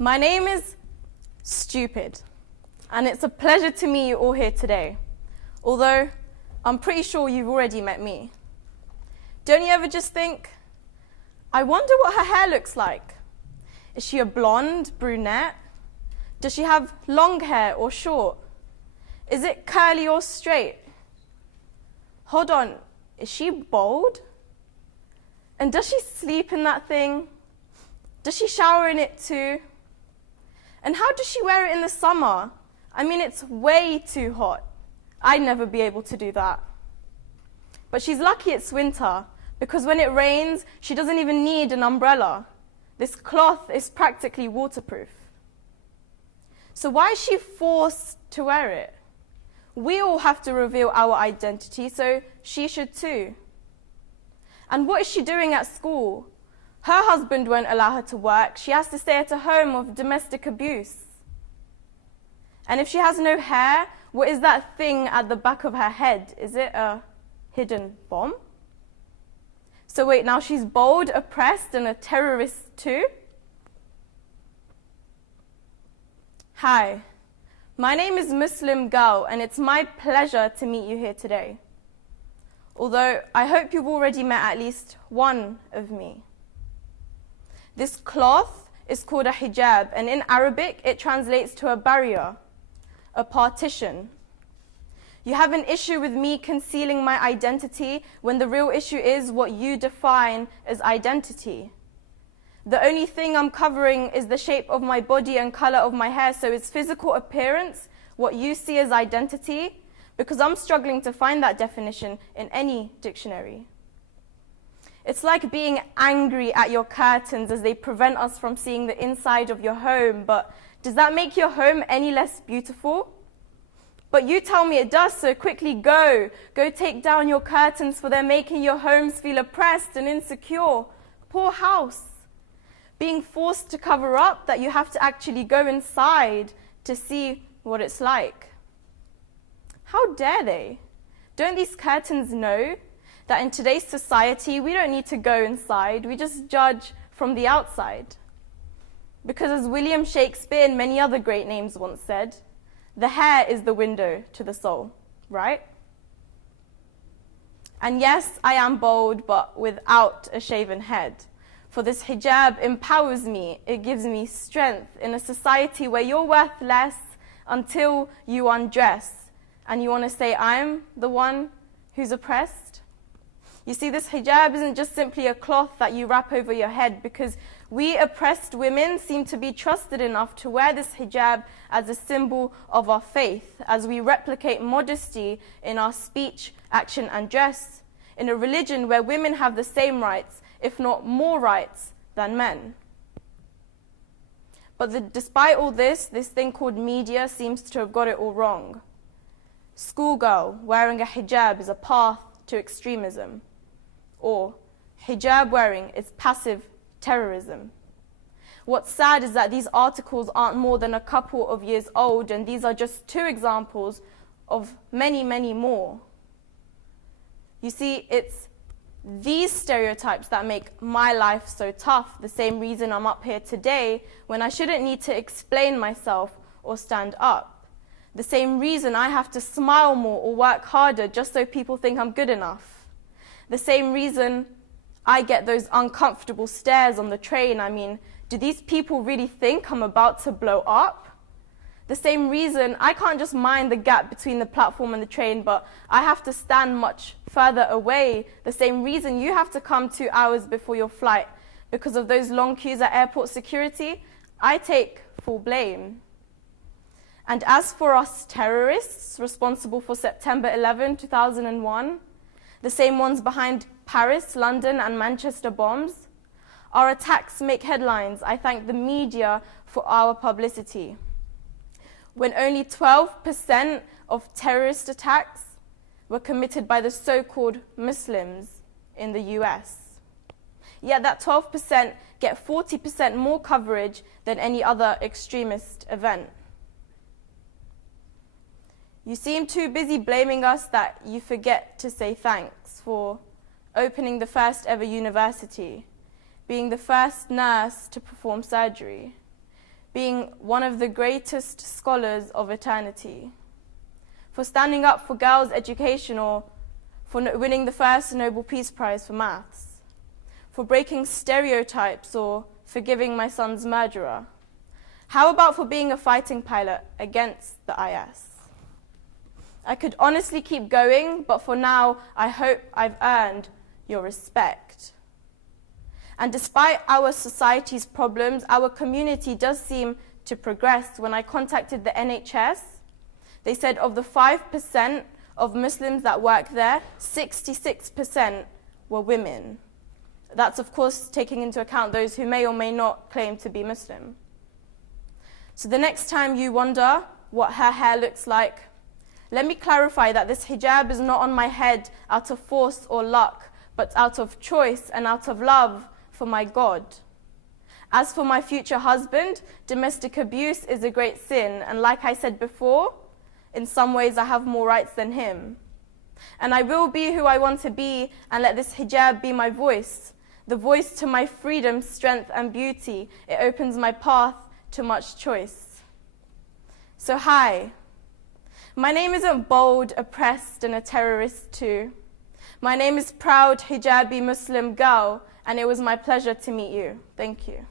My name is Stupid, and it's a pleasure to meet you all here today, although I'm pretty sure you've already met me. Don't you ever just think, I wonder what her hair looks like? Is she a blonde, brunette? Does she have long hair or short? Is it curly or straight? Hold on, is she bald? And does she sleep in that thing? Does she shower in it too? And how does she wear it in the summer? I mean, it's way too hot. I'd never be able to do that. But she's lucky it's winter, because when it rains, she doesn't even need an umbrella. This cloth is practically waterproof. So why is she forced to wear it? We all have to reveal our identity, so she should too. And what is she doing at school? Her husband won't allow her to work. She has to stay at a home of domestic abuse. And if she has no hair, what is that thing at the back of her head? Is it a hidden bomb? So wait, now she's bold, oppressed, and a terrorist too? Hi, my name is Muslim Girl, and it's my pleasure to meet you here today. Although I hope you've already met at least one of me. This cloth is called a hijab, and in Arabic it translates to a barrier, a partition. You have an issue with me concealing my identity when the real issue is what you define as identity. The only thing I'm covering is the shape of my body and color of my hair, so is physical appearance what you see as identity? Because I'm struggling to find that definition in any dictionary. It's like being angry at your curtains as they prevent us from seeing the inside of your home, but does that make your home any less beautiful? But you tell me it does, so quickly go take down your curtains, for they're making your homes feel oppressed and insecure. Poor house. Being forced to cover up that you have to actually go inside to see what it's like. How dare they? Don't these curtains know that in today's society we don't need to go inside, we just judge from the outside? Because as William Shakespeare and many other great names once said, the hair is the window to the soul, right? And yes, I am bold, but without a shaven head. For this hijab empowers me, it gives me strength in a society where you're worth less until you undress. And you want to say, I'm the one who's oppressed? You see, this hijab isn't just simply a cloth that you wrap over your head, because we oppressed women seem to be trusted enough to wear this hijab as a symbol of our faith, as we replicate modesty in our speech, action, and dress, in a religion where women have the same rights, if not more rights, than men. But despite all this thing called media seems to have got it all wrong. Schoolgirl wearing a hijab is a path to extremism. Or hijab wearing is passive terrorism. What's sad is that these articles aren't more than a couple of years old, and these are just two examples of many, many more. You see, it's these stereotypes that make my life so tough, the same reason I'm up here today when I shouldn't need to explain myself or stand up. The same reason I have to smile more or work harder just so people think I'm good enough. The same reason I get those uncomfortable stares on the train. I mean, do these people really think I'm about to blow up? The same reason I can't just mind the gap between the platform and the train, but I have to stand much further away. The same reason you have to come 2 hours before your flight because of those long queues at airport security. I take full blame. And as for us terrorists responsible for September 11, 2001, the same ones behind Paris, London, and Manchester bombs, our attacks make headlines. I thank the media for our publicity. When only 12% of terrorist attacks were committed by the so-called Muslims in the US. Yet that 12% get 40% more coverage than any other extremist event. You seem too busy blaming us that you forget to say thanks for opening the first ever university, being the first nurse to perform surgery, being one of the greatest scholars of eternity, for standing up for girls' education, or for winning the first Nobel Peace Prize for maths, for breaking stereotypes, or forgiving my son's murderer? How about for being a fighting pilot against the IS? I could honestly keep going, but for now, I hope I've earned your respect. And despite our society's problems, our community does seem to progress. When I contacted the NHS, they said of the 5% of Muslims that work there, 66% were women. That's, of course, taking into account those who may or may not claim to be Muslim. So the next time you wonder what her hair looks like, let me clarify that this hijab is not on my head out of force or luck, but out of choice and out of love for my God. As for my future husband, domestic abuse is a great sin, and like I said before, in some ways I have more rights than him. And I will be who I want to be, and let this hijab be my voice, the voice to my freedom, strength, and beauty. It opens my path to much choice. So hi, my name isn't bold, oppressed, and a terrorist too. My name is proud hijabi Muslim girl, and it was my pleasure to meet you. Thank you.